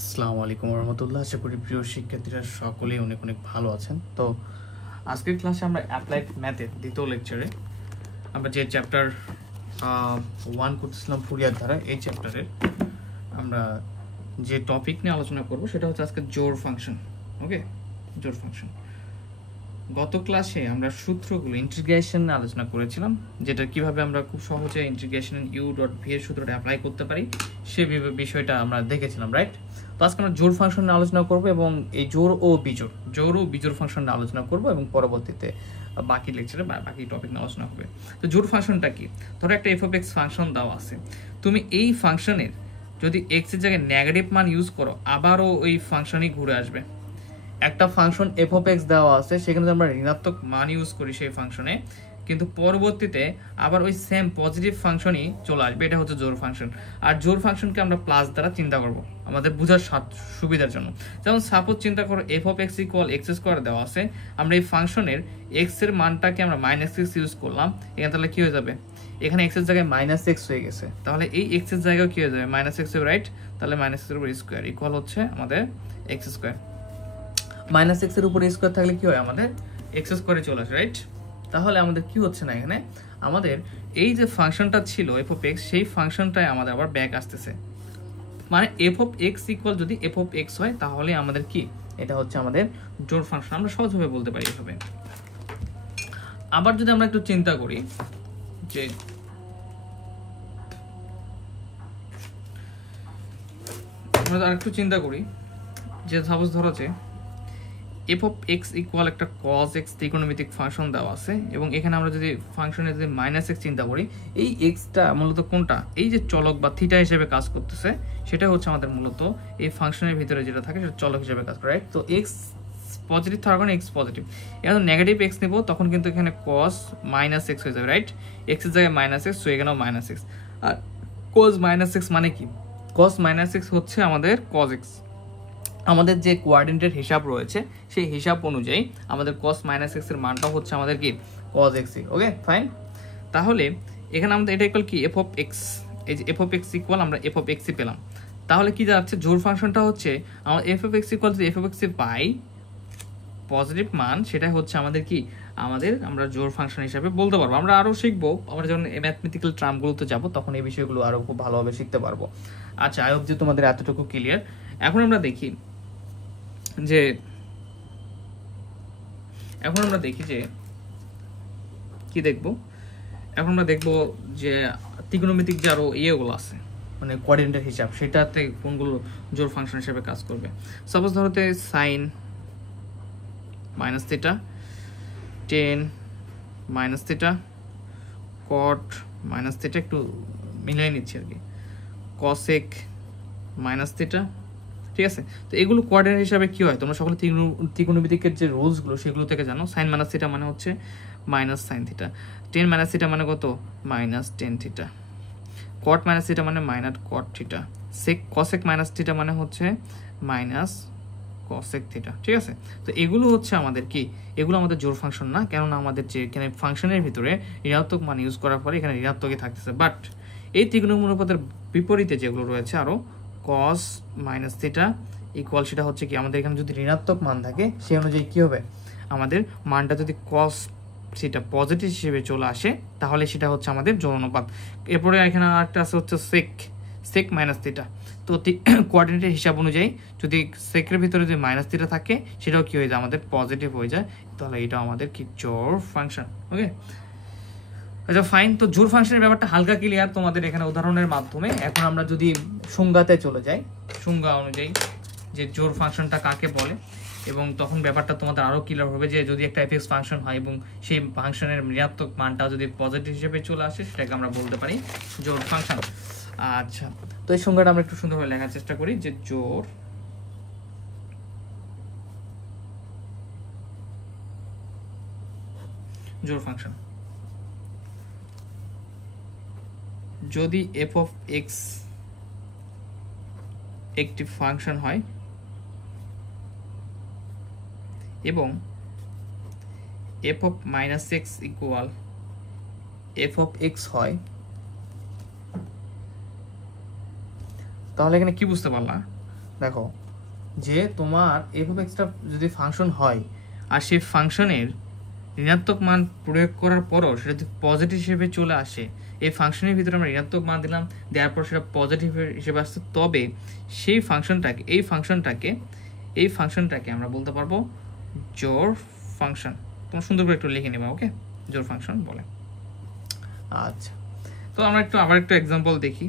আসসালামু আলাইকুম রহমতুল্লাহ। আশা করি প্রিয় শিক্ষার্থীরা সকলেই অনেক অনেক ভালো আছেন। তো আজকের ক্লাসে আমরা অ্যাপ্লাইড ম্যাথের দ্বিতীয় লেকচারে আমরা যে চ্যাপ্টার 1 করতেছিলাম ফুরিয়ার ধারা, এই চ্যাপ্টারের আমরা যে টপিক নিয়ে আলোচনা করব সেটা হচ্ছে আজকে জোড় ফাংশন। ওকে, জোড় ফাংশন। গত ক্লাসে আমরা সূত্রগুলো ইন্টিগ্রেশন আলোচনা করেছিলাম, যেটা কিভাবে আমরা খুব সহজে ইন্টিগ্রেশন ইউ ডট ভি এর সূত্রটা অ্যাপ্লাই করতে পারি সে বিষয়টা আমরা দেখেছিলাম, রাইট? তো আজকে আমরা জোড় ফাংশন নিয়ে আলোচনা করব এবং এই জোড় ও বিজোড় ফাংশন নিয়ে আলোচনা করব এবং পরবর্তীতে বাকি লেকচারে বাকি টপিক নিয়ে আলোচনা হবে। তো জোড় ফাংশনটা কি? ধরো একটা এফ অফ এক্স ফাংশন দেওয়া আছে, তুমি এই ফাংশনের যদি এক্স এর জায়গায় নেগেটিভ মান ইউজ করো আবারও ওই ফাংশনই ঘুরে আসবে। একটা ফাংশন এফ অফ এক্স দেওয়া আছে, সেখানে আমরা ঋণাত্মক মান ইউজ করি সেই ফাংশনে, কিন্তু পরবর্তীতে আবার ওই সেম পজিটিভ ফাংশনই চলে আসবে। এটা হচ্ছে জোড় ফাংশন। আর জোড় ফাংশনকে আমরা প্লাস দ্বারা চিন্তা করব আমাদের বোঝার সুবিধার জন্য। যেমন সাপোজ চিন্তা করো F of x equal x square দেওয়া আছে, আমরা এই ফাংশনের এক্স এর মানটাকে আমরা মাইনাস এক্স ইউজ করলাম, এখানে তাহলে কি হয়ে যাবে? এখানে এক্স এর জায়গায় মাইনাস এক্স হয়ে গেছে, তাহলে এই এক্স এর জায়গায় কি হয়ে যাবে? Minus x, right? তাহলে মাইনাস এর উপর স্কোয়ার ইকুয়াল হচ্ছে আমাদের এক্স স্কোয়ার। মাইনাস এক্স এর উপরে স্কোয়ার থাকলে কি হয়? আমাদের এক্স স্কোয়ারে চলে আসে, রাইট? তাহলে আমাদের কি হচ্ছে না, এখানে আমাদের এই যে ফাংশনটা ছিল এফ অফ এক্স, সেই ফাংশনটাই আমাদের আবার ব্যাক আসতেছে। মানে এফ অফ এক্স ইকুয়াল যদি এফ অফ এক্স হয় তাহলে আমাদের কি, এটা হচ্ছে আমাদের জোড় ফাংশন। আমরা সহজভাবে বলতে পারি এভাবে। আবার যদি আমরা একটু চিন্তা করি যে আমরা আরেকটু চিন্তা করি যে সাপোজ ধরো যে এফ অফ এক্স ইকুয়াল একটা কজ এক্স ত্রিকোণমিতিক ফাংশন দেওয়া আছে, এবং এখানে আমরা যদি ফাংশনে যদি মাইনাস এক্স চিন্তা করি, এই এক্সটা মূলত কোনটা? এই যে চলক বা থিটা হিসেবে কাজ করতেছে, সেটা হচ্ছে আমাদের মূলত এই ফাংশনের ভিতরে যেটা থাকে সেটা চলক হিসেবে কাজ করে, রাইট? তো এক্স পজিটিভ থাকার কারণে এক্স পজিটিভ। এখন নেগেটিভ এক্স নেবো, তখন কিন্তু এখানে কস মাইনাস এক্স হয়ে যাবে, রাইট? এক্স এর জায়গায় মাইনাস এক্স, তো এখানেও মাইনাস এক্স। আর কজ মাইনাস এক্স মানে কি? কস মাইনাস এক্স হচ্ছে আমাদের কজ এক্স। আমাদের যে কোঅর্ডিনেটের হিসাব রয়েছে সেই হিসাব অনুযায়ী আমাদের cos মাইনাস এক্স এর মানটা হচ্ছে আমাদের কি, cos x। ওকে, ফাইন। তাহলে এখানে আমাদের এটা ইকুয়াল কি, এফ অফ এক্স। এই যে এফ অফ এক্স ইকুয়াল আমরা এফ অফ এক্স পেলাম। তাহলে কি দাঁড়াচ্ছে? জোড় ফাংশনটা হচ্ছে আমরা এফ অফ এক্স ইকুয়াল যদি F of x pi positive মান, সেটাই হচ্ছে আমাদের কি, আমরা জোড় ফাংশন হিসাবে বলতে পারবো। আমরা আরো শিখবো, আমরা যখন ম্যাথমেটিক্যাল টার্মগুলোতে যাবো তখন এই বিষয়গুলো আরো খুব ভালোভাবে শিখতে পারবো। আচ্ছা, আই হোপ যে তোমাদের এতটুকু ক্লিয়ার। এখন আমরা দেখি যে কি দেখবো। এখন আমরা দেখবো যে ত্রিকোণমিতিক যে আরো ইয়েগুলো আছে, মানে কোঅর্ডিনেটের হিসাব, সেটাতে কোনগুলো জোড় ফাংশন হিসেবে কাজ করবে। সাপোজ ধরতে sine minus theta, tan minus theta, cot minus theta, একটু মিলিয়ে নিচ্ছি আর কি, কসেক মাইনাস থিটা, ঠিক আছে? তো এগুলো কোঅর্ডিনেট হিসাবে কি হয় তোমরা সকলে ত্রিকোণমিতিকের যে রুলসগুলো সেগুলো থেকে জানো। সাইন মাইনাস থিটা মানে হচ্ছে minus sine theta, tan minus theta মানে কত? Minus tan theta, cot minus theta মানে minus cot theta, cosec minus theta মানে হচ্ছে মাইনাস কসেক থিটা, ঠিক আছে? তো এগুলো হচ্ছে আমাদের কি, এগুলো আমাদের জোড় ফাংশন না, কেননা আমাদের যে এখানে ফাংশনের ভিতরে ঋণাত্মক মান ইউজ করার পরে এখানে ঋণাত্মকই থাকতেছে। বাট এই ত্রিকোণমিতিক অনুপাতের বিপরীতে যেগুলো রয়েছে আরো cos মাইনাস থিটা ইকুয়াল, সেটা হচ্ছে কি, আমাদের এখানে যদি ঋণাত্মক মান থাকে সেই অনুযায়ী কি হবে, আমাদের মানটা যদি cos সেটা পজিটিভ হিসেবে চলে আসে তাহলে সেটা হচ্ছে আমাদের জোড় অনুপাত। এরপরে এখানে আরেকটা আছে হচ্ছে সেক মাইনাস থিটা। তো কোঅর্ডিনেটের হিসাব অনুযায়ী যদি সেকের ভিতরে যদি মাইনাস থিটা থাকে সেটাও কি হয়ে যায়, আমাদের পজিটিভ হয়ে যায়, তাহলে এটা আমাদের কি, জোড় ফাংশন। ওকে, আচ্ছা ফাইন। তো জোড় ফাংশনের ব্যাপারটা হালকা ক্লিয়ার তোমাদের এখানে উদাহরণের মাধ্যমে। এখন আমরা যদি সংজ্ঞাতে চলে যাই, সংজ্ঞা অনুযায়ী যে জোড় ফাংশনটা কাকে বলে, এবং তখন ব্যাপারটা তোমাদের আরো ক্লিয়ার হবে যে যদি একটা এফ এক্স ফাংশন হয় এবং সেই ফাংশনের ঋণাত্মক মানটা যদি পজিটিভ হিসেবে চলে আসে সেটাকে আমরা বলতে পারি জোড় ফাংশন। আচ্ছা, তো এই সংজ্ঞাটা আমরা একটু সুন্দরভাবে লেখার চেষ্টা করি যে জোড় ফাংশন যদি এফ অফ এক্স একটি ফাংশন হয় এবং F of minus x equal F of x হয়, তাহলে এখানে কি বুঝতে পারলাম? দেখো যে তোমার এফ অফ এক্সটা যদি ফাংশন হয় আর সেই ফাংশনের ঋণাত্মক মান প্রয়োগ করার পরও সেটা যদি পজিটিভ হিসেবে চলে আসে, এই ফাংশনের ভিতরে আমরা ঋণাত্মক মান দিলাম, দেওয়ার পর সেটা পজিটিভ হিসেবে আসছে, তবে সেই এই ফাংশনটাকে আমরা বলতে পারবো জোড় ফাংশন। তোমরা সুন্দর করে একটু লিখে নেবা, ওকে? জোড় ফাংশন বলে। আচ্ছা, তো আমরা আবার একটু এক্সাম্পল দেখি।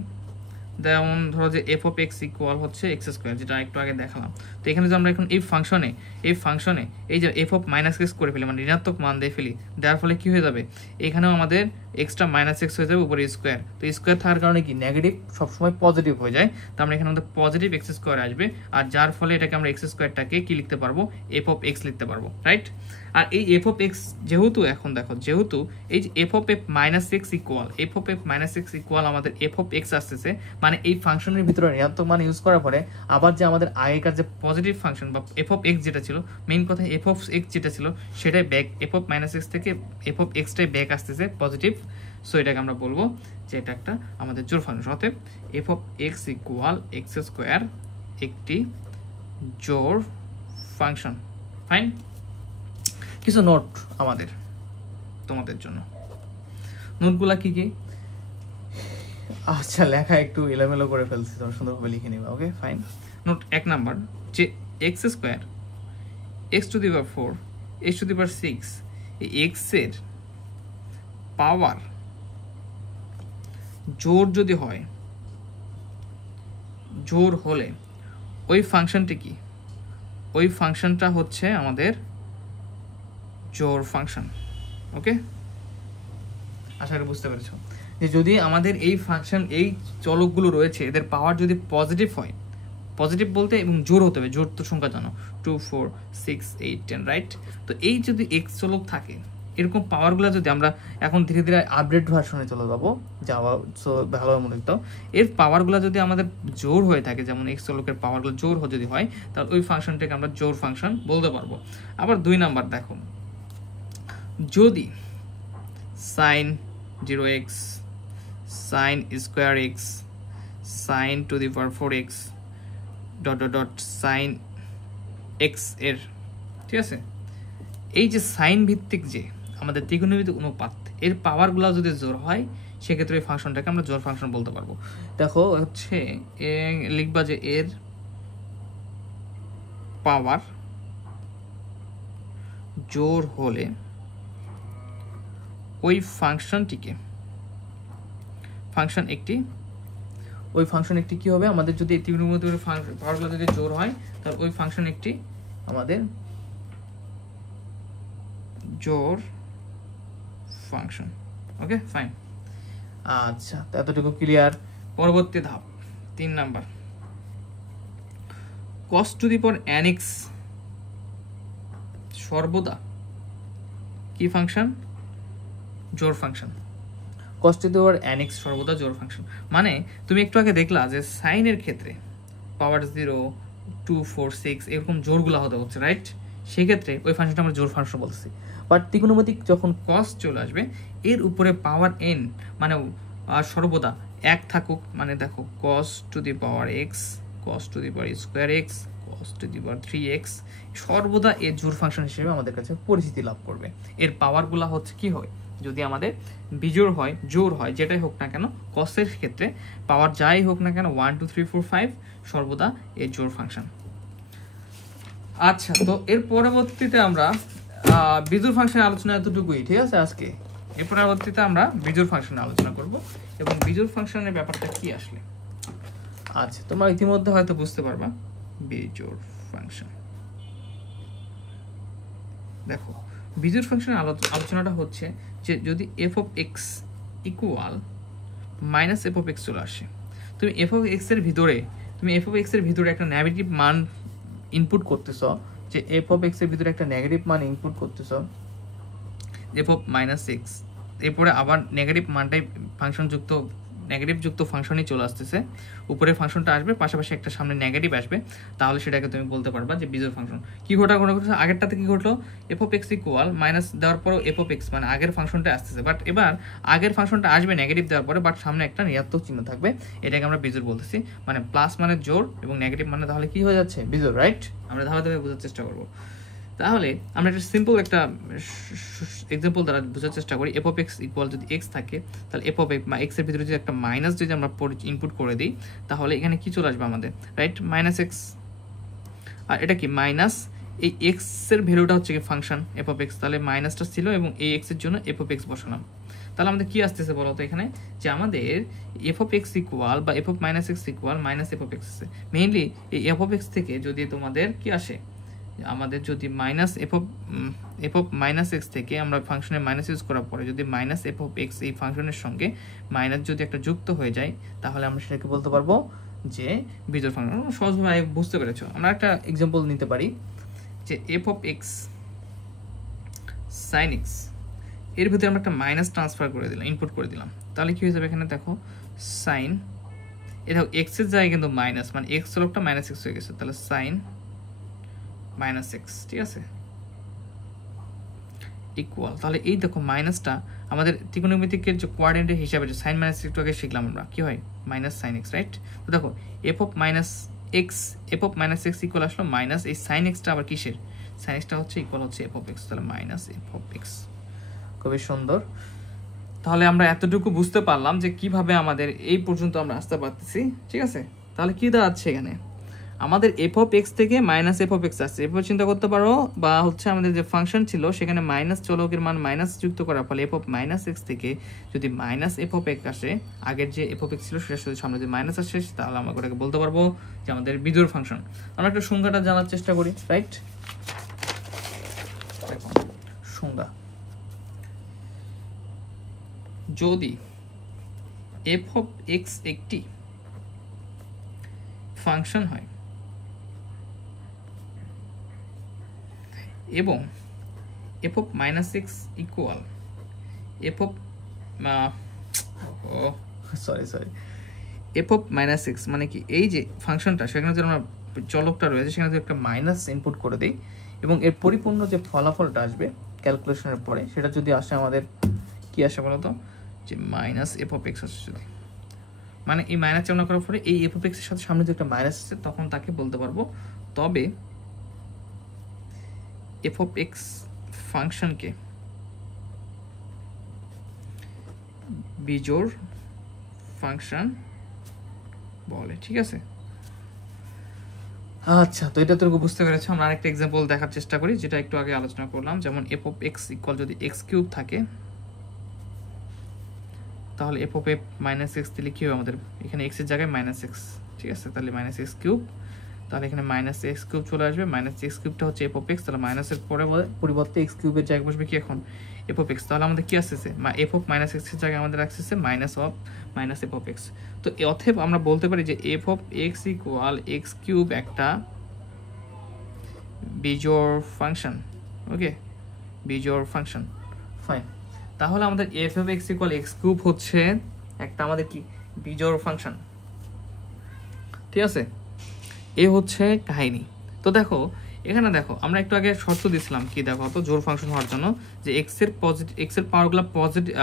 যেমন ধরো যে এফ অফ এক্স ইকুয়াল হচ্ছে এক্স স্কোয়ার, যেটা একটু আগে দেখালাম। তো এখানে যে আমরা এখন এই ফাংশনে এই যে এফ অফ মাইনাস এক্স করে ফেলি, মানে ঋণাত্মক মান দিয়ে ফেলি, দেওয়ার ফলে কি হয়ে যাবে, এখানেও আমাদের এক্সটা মাইনাস এক্স হয়ে যাবে উপরে স্কোয়ার। তো স্কোয়ার থাকার কারণে কি নেগেটিভ সবসময় পজিটিভ হয়ে যায়, তো আমরা এখানে আমাদের পজিটিভ এক্স স্কোয়ার আসবে, আর যার ফলে এটাকে আমরা এক্স স্কোয়ারটাকে কি লিখতে পারবো, এফ অফ এক্স লিখতে পারবো, রাইট? আর এই এফ অফ এক্স যেহেতু এখন দেখো, যেহেতু এই যে f of minus x equal আমাদের এফ অফ এক্স আসতেছে, মানে এই ফাংশনের ভিতরে ঋণাত্মক মান ইউজ করার পরে আবার যে আমাদের আগেকার যে পজিটিভ ফাংশন বা এফ অফ এক্স যেটা ছিল, মেইন কথা এফ অফ এক্স যেটা ছিল সেটাই back, F of minus x থেকে এফ অফ এক্সটাই ব্যাক আসতেছে পজিটিভ। সো এটাকে আমরা বলবো যে এটা একটা আমাদের জোড় ফাংশন। অতএব F of x equal x square একটি জোড় ফাংশন। ফাইন। কিছু নোট আমাদের তোমাদের জন্য, নোটগুলা কি কি? আচ্ছা, লেখা একটু এলোমেলো করে ফেলছি, তোমরা সুন্দরভাবে লিখে নিবা, ওকে? ফাইন। নোট 1 নাম্বার, যে x square x to the power 4 x to the power 6, এই এক্স এর পাওয়ার জোর যদি হয়, জোর হলে ওই ফাংশনটি কি, ওই ফাংশনটা হচ্ছে আমাদের জোড় ফাংশন, ওকে? আশা করি বুঝতে পেরেছো যে যদি আমাদের এই ফাংশন, এই চলকগুলো রয়েছে, এদের পাওয়ার যদি পজিটিভ হয়, পজিটিভ বলতে এবং জোর হতে হবে, জোর তো সংখ্যা জানো 2 4 6 8 10, রাইট? তো এই যদি এক্স চলক থাকে, এরকম পাওয়ারগুলো যদি আমরা এখন ধীরে ধীরে আপডেট ভার্সনে চলে যাবো, ভালো মনে তো এর পাওয়ারগুলো যদি আমাদের জোর হয়ে থাকে, যেমন এক্স চলকের পাওয়ারগুলো জোর যদি হয়, তাহলে ওই ফাংশনটাকে আমরা জোর ফাংশন বলতে পারবো। আবার 2 নাম্বার দেখো, যদি sin 0x sin square x sin two the power 4x dot dot dot sin x এর, ঠিক আছে, এই যে সাইন ভিত্তিক যে আমাদের ত্রিকোণমিতিক অনুপাত, এর পাওয়ারগুলো যদি জোর হয়, সেক্ষেত্রে এই ফাংশনটাকে আমরা জোর ফাংশন বলতে পারবো। দেখো হচ্ছে লিখবা যে এর পাওয়ার জোর হলে ওই ফাংশনটিকে, ফাংশন একটি কি হবে, আমাদের যদি এই ত্রিকোণমিতিক পাওয়ারগুলো যদি জোর হয়, তাহলে ওই ফাংশন একটি আমাদের জোর ফাংশন, ওকে? ফাইন। আচ্ছা, এতটুকু ক্লিয়ার। পরবর্তী ধাপ 3 number, cos two the power nx সর্বদা কি ফাংশন, জোড় function. cos two the power nx সর্বদা জোড় ফাংশন, মানে তুমি একটু আগে দেখলা যে সাইনের ক্ষেত্রে পাওয়ার 0 2 4 6 এরকম জোড়গুলো হচ্ছে, রাইট? সেক্ষেত্রে ওই ফাংশনটা আমরা জোড় ফাংশন বলতেছি। বাট ত্রিকোণমিতিক যখন cos চলে আসবে, এর উপরে পাওয়ার n মানে সর্বদা 1 থাকুক, মানে দেখো cos two the power x cos two the power square x cos two the power 3x সর্বদা এর জোড় ফাংশন হিসেবে আমাদের কাছে পরিচিতি লাভ করবে। এর পাওয়ারগুলো হচ্ছে কি হয়, যদি আমাদের বিজোড় হয়, জোড় হয়, যেটাই হোক না কেন, cos এর ক্ষেত্রে পাওয়ার যাই হোক না কেন 1 2 3 4 5 সর্বদা এর জোড় ফাংশন। আচ্ছা, তো এর পরবর্তীতে আমরা বিজোড় ফাংশনের আলোচনা এতটুকুই, ঠিক আছে? আজকে এর পরবর্তীতে আমরা বিজোড় ফাংশনের আলোচনা করব, এবং বিজোড় ফাংশনের ব্যাপারটা কি আসলে, আচ্ছা তোমরা ইতিমধ্যে হয়তো বুঝতে পারবা বিজোড় ফাংশন। দেখো, বিজোড় ফাংশনের আলোচনাটা হচ্ছে যে যদি F of x equal minus F of x চলে আসে, তুমি এফ অফ এক্স এর ভিতরে একটা নেগেটিভ মান ইনপুট করতেছ, যে এফ অফ এক্স এর ভিতরে একটা নেগেটিভ মান ইনপুট করতেছ, এফ অফ মাইনাস এক্স, এরপরে আবার নেগেটিভ মানটাই ফাংশন যুক্ত নেগেটিভ যুক্ত ফাংশনই চলে আসতেছে, উপরে ফাংশনটা আসবে, পাশাপাশি একটা সামনে নেগেটিভ আসবে, তাহলে সেটাকে তুমি বলতে পারবা যে বিজোড় ফাংশন। কি ঘটছে আগেরটাতে কি ঘটলো, F of x equal minus দেওয়ার পরও এফ অফ এক্স মানে আগের ফাংশনটা আসতেছে, বাট এবার আগের ফাংশনটা আসবে নেগেটিভ দেওয়ার পরে, বাট সামনে একটা ঋণাত্মক চিহ্ন থাকবে, এটাকে আমরা বিজোড় বলতেছি। মানে প্লাস মানে জোড় এবং নেগেটিভ মানে তাহলে কি হয়ে যাচ্ছে, বিজোড়, রাইট? আমরা ধারাবাহিকভাবে বোঝার চেষ্টা করবো। তাহলে আমরা একটা সিম্পল একটা এক্সাম্পল দ্বারা বোঝার চেষ্টা করি। এফ অফ এক্স ইকুয়াল যদি এক্স থাকে, তাহলে এফ অফ এক্স এর ভিতরে যদি একটা মাইনাস যদি আমরা ইনপুট করে দিই, তাহলে এখানে কি চলে আসবে আমাদের, রাইট? Minus x. আর এটা কি মাইনাস, এই এক্স এর ভ্যালুটা হচ্ছে কি ফাংশন এফ অফ এক্স, তাহলে মাইনাসটা ছিল এবং এই এক্স এর জন্য এফ অফ এক্স বসালাম। তাহলে আমাদের কি আসতেছে বলো তো এখানে, যে আমাদের এফ অফ এক্স ইকুয়াল বা F of minus x equal minus F of x আছে। মেইনলি এই এফ অফ এক্স থেকে যদি তোমাদের কি আসে, আমাদের যদি minus F of minus x থেকে আমরা ফাংশনে মাইনাস ইউজ করার পরে যদি মাইনাস এফ অফ এক্স এই ফাংশনের সঙ্গে মাইনাস যদি একটা যুক্ত হয়ে যায়, তাহলে আমরা সেটাকে বলতে পারবো যে বিজোড় ফাংশন। সহজভাবে বুঝতে পেরেছো। আমরা একটা এক্সাম্পল নিতে পারি যে f of x sine x, এর ভিতরে আমরা একটা মাইনাস ট্রান্সফার করে দিলাম, ইনপুট করে দিলাম, তাহলে কি হয়ে যাবে এখানে দেখো সাইন, এ দেখো এক্স এর জায়গায় কিন্তু মাইনাস, মানে এক্স হলোটা মাইনাস এক্স হয়ে গেছে, তাহলে সাইন মাইনাস এক্স, ঠিক আছে, ইকুয়াল। তাহলে এই দেখো মাইনাসটা আমাদের ত্রিকোণমিতিকের যে কোঅর্ডিনেটের হিসাবে যে সাইন মাইনাস একটু আগে শিখলাম আমরা, কি হয় মাইনাস সাইন এক্স, রাইট? তো দেখো F of minus x equal আসলো মাইনাস এই সাইন এক্সটা আবার কিসের, সাইন এক্সটা হচ্ছে ইকুয়াল হচ্ছে এফ অফ এক্স, তাহলে মাইনাস এফ অফ এক্স। খুবই সুন্দর। তাহলে আমরা এতটুকু বুঝতে পারলাম যে কিভাবে আমাদের এই পর্যন্ত আমরা আসতে পারতেছি, ঠিক আছে? তাহলে কি দাঁড়াচ্ছে এখানে, আমাদের এফ অফ এক্স থেকে মাইনাস এফ অফ এক্স আসছে। এরপর চিন্তা করতে পারো, বা হচ্ছে আমাদের যে ফাংশন ছিল সেখানে মাইনাস চলকের মান মাইনাস যুক্ত করার ফলে এফ অফ মাইনাস এক্স থেকে যদি মাইনাস এফ অফ এক্স আসে, আগের যে এফ অফ এক্স ছিল সেটা শুধু সামনে যদি মাইনাস আসে, তাহলে আমরা ওটাকে বলতে পারবো যে আমাদের বিজোড় ফাংশন। আমরা একটা সংজ্ঞাটা জানার চেষ্টা করি, রাইট? সংজ্ঞা, যদি এফ অফ এক্স একটি ফাংশন হয় এবং F of minus x equal F of F of minus x, মানে কি এই যে ফাংশনটা সেখানে যদি আমরা চলকটা রয়েছে সেখানে যদি একটা মাইনাস ইনপুট করে দিই এবং এর পরিপূর্ণ যে ফলাফলটা আসবে ক্যালকুলেশনের পরে সেটা যদি আসে আমাদের কি আসে বলতো, যে মাইনাস এফ অফ এক্স আসে, যদি মানে এই মাইনাস চালনা করার পরে এই এফ অফ এক্স এর সাথে সামনে যে একটা মাইনাস আছে, তখন তাকে বলতে পারবো তবে এফ অফ এক্স ফাংশনকে বিজোড় ফাংশন বলে, ঠিক আছে? আচ্ছা, তো এটা তোকে বুঝতে পেরেছো। আমরা আরেকটা এক্সাম্পল দেখার চেষ্টা করি, যেটা একটু আগে আলোচনা করলাম। যেমন এফ অফ এক্স ইকুয়াল যদি এক্স কিউব থাকে, তাহলে F of F minus x দিলে কি হবে আমাদের, এখানে এক্স এর জায়গায় মাইনাস এক্স, ঠিক আছে? তাহলে মাইনাস এক্স কিউব, তাহলে এখানে মাইনাস এক্স কিউব চলে আসবে। মাইনাস এক্স কিউবটা হচ্ছে এফ অফ এক্স, তাহলে মাইনাসের পরিবর্তে এক্স কিউবের জায়গায় বসবে কি এখন এফ অফ এক্স। তাহলে আমাদের কি আসছে, এফ অফ মাইনাস এক্স এর জায়গায় আমাদের আসছে মাইনাস এফ অফ এক্স। তো অতএব আমরা বলতে পারি যে f of x equal x cube একটা বিজোড় ফাংশন। ওকে, বিজোড় ফাংশন, ফাইন। তাহলে আমাদের F of x equal x cube হচ্ছে একটা আমাদের কি বিজোড় ফাংশন, ঠিক আছে? এ হচ্ছে কাহিনী। তো দেখো এখানে দেখো আমরা একটু আগে শর্ত দিছিলাম কি, দেখো তো জোড় ফাংশন হওয়ার জন্য যে এক্স এর পাওয়ারগুলো পজিটিভ,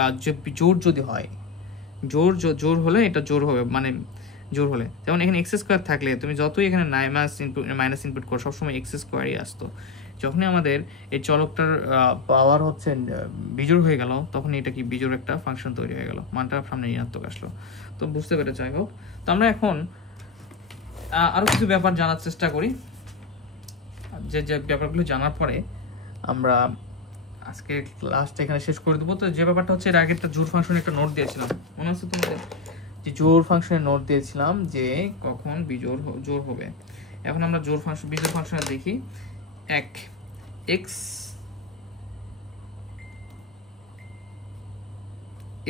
জোড় যদি হয়, জোড় হলে এটা জোড় হবে, মানে জোড় হলে যেমন এখানে এক্স স্কোয়ার থাকলে তুমি যতই এখানে মাইনাস ইনপুট করো সবসময় এক্স স্কোয়ারই আসতো। যখনই আমাদের এই চলকটার পাওয়ার হচ্ছে বিজোড় হয়ে গেল, তখন এটা কি বিজোড় একটা ফাংশন তৈরি হয়ে গেল, মানটা সামনে ঋণাত্মক আসলো। তো বুঝতে পেরে যাই হোক। তো আমরা এখন আরো কিছু ব্যাপার জানার চেষ্টা করি, যে ব্যাপারগুলো জানার পরে আমরা আজকে ক্লাসটা এখানে শেষ করে দেবো। তো যে ব্যাপারটা হচ্ছে এর আগে একটা জোড় ফাংশন একটা নোট দিয়েছিলাম, মনে আছে তোমাদের? যে জোড় ফাংশনের নোট দিয়েছিলাম যে কখন জোড় হবে। এখন আমরা জোড় ফাংশন বিজোড় ফাংশনে দেখি, এক এক্স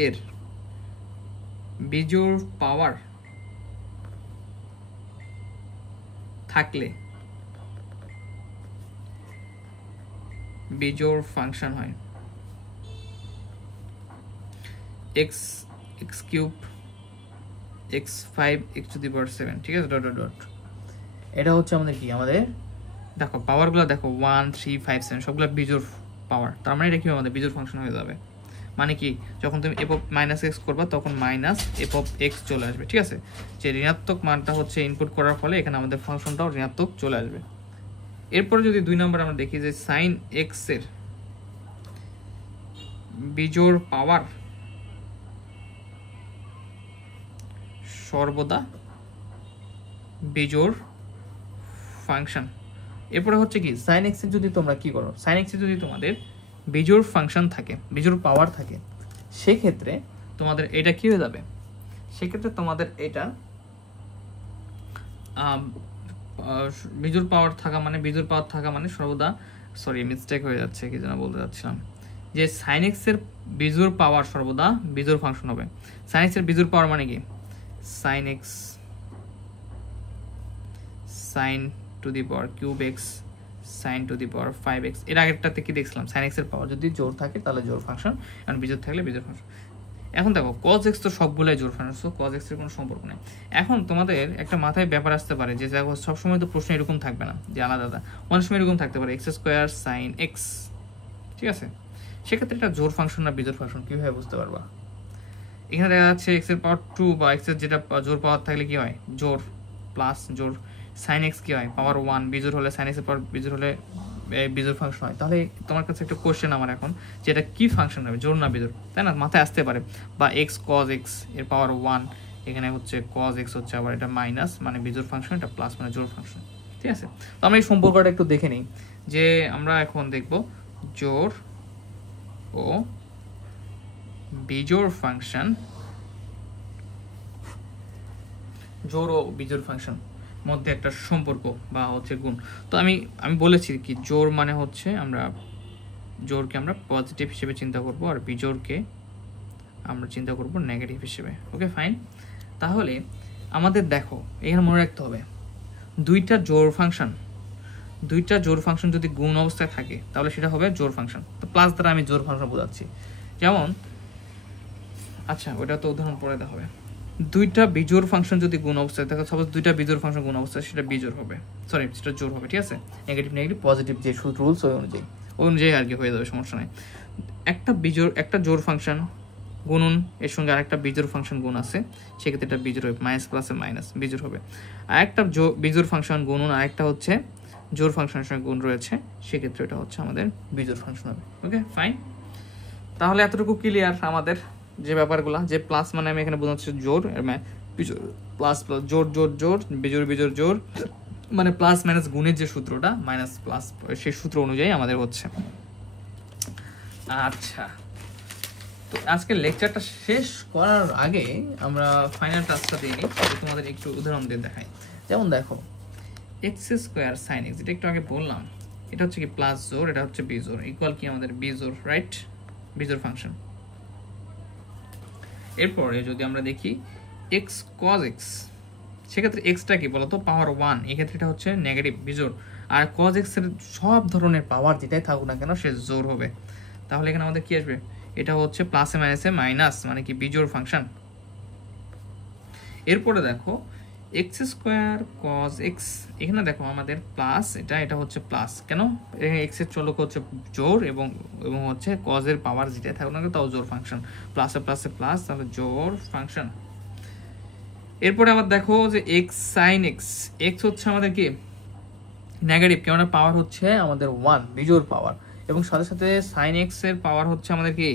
এর বিজোড় পাওয়ার থাকলে বিজোড় ফাংশন হয়। এক্স কিউব x5x⁴, ঠিক আছে, ডট ডট ডট। এটা হচ্ছে আমাদের কি, আমাদের দেখো পাওয়ারগুলো দেখো 1 3 5 7 সবগুলো বিজোড় পাওয়ার, তার মানে এটা কি আমাদের বিজোড় ফাংশন হয়ে যাবে। মানে কি, যখন তুমি f of -x করবা তখন -f of x চলে আসবে, ঠিক আছে। যে ঋণাত্মক মানটা হচ্ছে ইনপুট করার ফলে এখানে আমাদের ফাংশনটাও ঋণাত্মক চলে আসবে। এরপরে যদি 2 নম্বর আমরা দেখি যে sin x এর বিজোড় পাওয়ার সর্বদা বিজোড় ফাংশন। এরপরে হচ্ছে কি sin x এর যদি তোমরা কি করো, sin x এর যদি তোমাদের বিজোড় ফাংশন থাকে, বিজোড় পাওয়ার থাকে, সেক্ষেত্রে তোমাদের এটা কি হয়ে যাবে, সেক্ষেত্রে তোমাদের এটা বিজোড় পাওয়ার থাকা মানে সর্বদা, সরি মিস্টেক হয়ে যাচ্ছে, কি যেন বলতে যাচ্ছিলাম, যে sin x এর বিজোড় পাওয়ার সর্বদা বিজোড় ফাংশন হবে। sin x এর বিজোড় পাওয়ার মানে কি, sin x sin two the power cube x sin two the power 5x। এর আগেরটাতে কি দেখছিলাম, sin x এর পাওয়ার যদি জোড় থাকে তাহলে জোড় ফাংশন, আর বিজোড় থাকলে বিজোড় ফাংশন। এখন দেখো cos x তো সবগুলাই জোড় ফাংশন, সো cos x এর কোনো সম্পর্ক নেই। এখন তোমাদের একটা মাথায় ব্যাপার আসতে পারে যে দেখো সবসময় তো প্রশ্ন এরকম থাকবে না যে আলাদা, অনেক সময় এরকম থাকতে পারে x² sin x, ঠিক আছে। সেক্ষেত্রে এটা জোড় ফাংশন না বিজোড় ফাংশন কিভাবে বুঝতে পারবা, এখানে দেখা যাচ্ছে x এর পাওয়ার 2 বা x এর যেটা জোড় পাওয়ার থাকলে কি হয়, জোড় প্লাস জোড়, sin x কি হয় পাওয়ার 1, বিজোড় হলে sin x এর পাওয়ার বিজোড় হলে বিজোড় ফাংশন হয়। তাহলে তোমার কাছে একটা কোশ্চেন আমার এখন, যে এটা কি ফাংশন হবে, জোড় না বিজোড়, তাই না, মাথায় আসতে পারে। বা x cos x এর পাওয়ার 1, এখানে হচ্ছে cos x হচ্ছে আবার এটা মাইনাস মানে বিজোড় ফাংশন, এটা প্লাস মানে জোড় ফাংশন, ঠিক আছে। তো আমরা এই সম্পর্কটা একটু দেখে নিই, যে আমরা এখন দেখব জোড় ও বিজোড় ফাংশন, জোড় ও বিজোড় ফাংশন মধ্যে একটা সম্পর্ক বা হচ্ছে গুণ। তো আমি বলেছি কি, জোড় মানে হচ্ছে আমরা জোড়কে আমরা পজিটিভ হিসেবে চিন্তা করব, আর বিজোড়কে আমরা চিন্তা করব নেগেটিভ হিসেবে। Okay fine. তাহলে আমাদের দেখো এখানে মনে রাখতে হবে, দুইটা জোড় ফাংশন যদি গুণ অবস্থায় থাকে তাহলে সেটা হবে জোড় ফাংশন। তো প্লাস দ্বারা আমি জোড় ফাংশন বোঝাচ্ছি, যেমন আচ্ছা ওটা তো উদাহরণ পরে দেওয়া হবে। দুইটা বিজোড় ফাংশন যদি গুণ অবস্থায় থাকে, সাপোজ দুইটা বিজোড় ফাংশন গুণ অবস্থায়, সেটা বিজোড় হবে, সরি সেটা জোড় হবে, ঠিক আছে। নেগেটিভ পজিটিভ যে রুলস ওই অনুযায়ী আর কি হয়ে যাবে, সমস্যা নেই। একটা জোড় ফাংশন গুণন এর সঙ্গে আরেকটা বিজোড় ফাংশন গুণ আছে, সেক্ষেত্রে এটা বিজোড় হবে, মাইনাস প্লাসে মাইনাস বিজোড় হবে। আরেকটা বিজোড় ফাংশন গুণন আরেকটা হচ্ছে জোড় ফাংশনের সঙ্গে গুণ রয়েছে, সেক্ষেত্রে এটা হচ্ছে আমাদের বিজোড় ফাংশন হবে। Okay fine. তাহলে এতটুকু ক্লিয়ার আমাদের যে ব্যাপারগুলো, যে প্লাস মানে আমি এখানে বোঝাচ্ছি জোড়, প্লাস প্লাস জোড় জোড় জোড়, বিজোড় বিজোড় জোড়, মানে প্লাস মাইনাস গুণের যে সূত্রটা মাইনাস প্লাস সেই সূত্র অনুযায়ী আমাদের হচ্ছে। আচ্ছা, তো আজকের লেকচারটা শেষ করার আগে আমরা ফাইনাল টাস্কটা দিয়ে নিই, তোমাদের একটু উদাহরণ দিয়ে দেখাই। যেমন দেখো x² sin x, এটা একটু আগে বললাম, এটা হচ্ছে কি প্লাস জোড়, এটা হচ্ছে বিজোড়, ইকুয়াল কি আমাদের বিজোড়, রাইট, বিজোড় ফাংশন। এরপরে যদি আমরা দেখি x cos x, সেক্ষেত্রে xটা কি বলতো পাওয়ার 1, এক্ষেত্রে এটা হচ্ছে নেগেটিভ বিজোড়, আর cos x এর সব ধরনের পাওয়ার যেটাই থাকুক না কেন সে জোড় হবে। তাহলে এখানে আমাদের কি আসবে, এটা হচ্ছে প্লাসে মাইনাসে মাইনাস মানে কি বিজোড় ফাংশন। এরপরে দেখো x² cos x, এখানে দেখো আমাদের প্লাস, এটা হচ্ছে প্লাস, কেন x এর চলক হচ্ছে জোড় এবং হচ্ছে cos এর পাওয়ার যেটা থাকুক না তাও জোড় ফাংশন, প্লাসে প্লাসে প্লাস, তাহলে জোড় ফাংশন। এরপরে আবার দেখো যে x sin x, x হচ্ছে আমাদের কি নেগেটিভ, কেননা পাওয়ার হচ্ছে আমাদের 1 বিজোড় পাওয়ার, এবং সাথে সাথে sin x এর পাওয়ার হচ্ছে আমাদের কি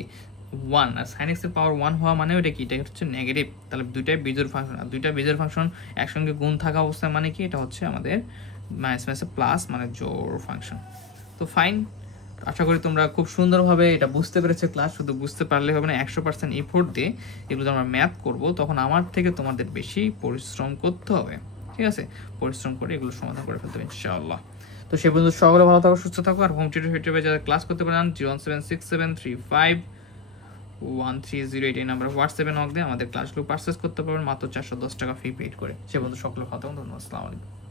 1, আর sin x এর পাওয়ার 1 হওয়া মানে এটা কি, এটা হচ্ছে নেগেটিভ। তাহলে দুইটাই বিজোড় ফাংশন, আর দুইটা বিজোড় ফাংশন একসঙ্গে গুণ থাকা অবস্থায় মানে কি, এটা হচ্ছে আমাদের মাইনাস মাইনাসে প্লাস মানে জোড় ফাংশন। তো ফাইন, আশা করি তোমরা খুব সুন্দরভাবে এটা বুঝতে পেরেছো ক্লাস। শুধু বুঝতে পারলে হবে না, 100% এফোর্ট দিয়ে এগুলো আমরা ম্যাথ করব, তখন আমার থেকে তোমাদের বেশি পরিশ্রম করতে হবে, ঠিক আছে। পরিশ্রম করে এগুলো সমাধান করে ফেলতে হবে ইনশাআল্লাহ। তো সে পর্যন্ত সকলে ভালো থাকো, সুস্থ থাকো, আর হোম টিউটর যারা ক্লাস করতে পারেন 01767351308 এই নাম্বার হোয়াটসঅ্যাপে নক দিয়ে আমাদের ক্লাসগুলো পারচেজ করতে পারবেন মাত্র 410 টাকা ফি পেড করে। সে পর্যন্ত সকলে ভালো থাকুন, ধন্যবাদ, আসসালামু আলাইকুম।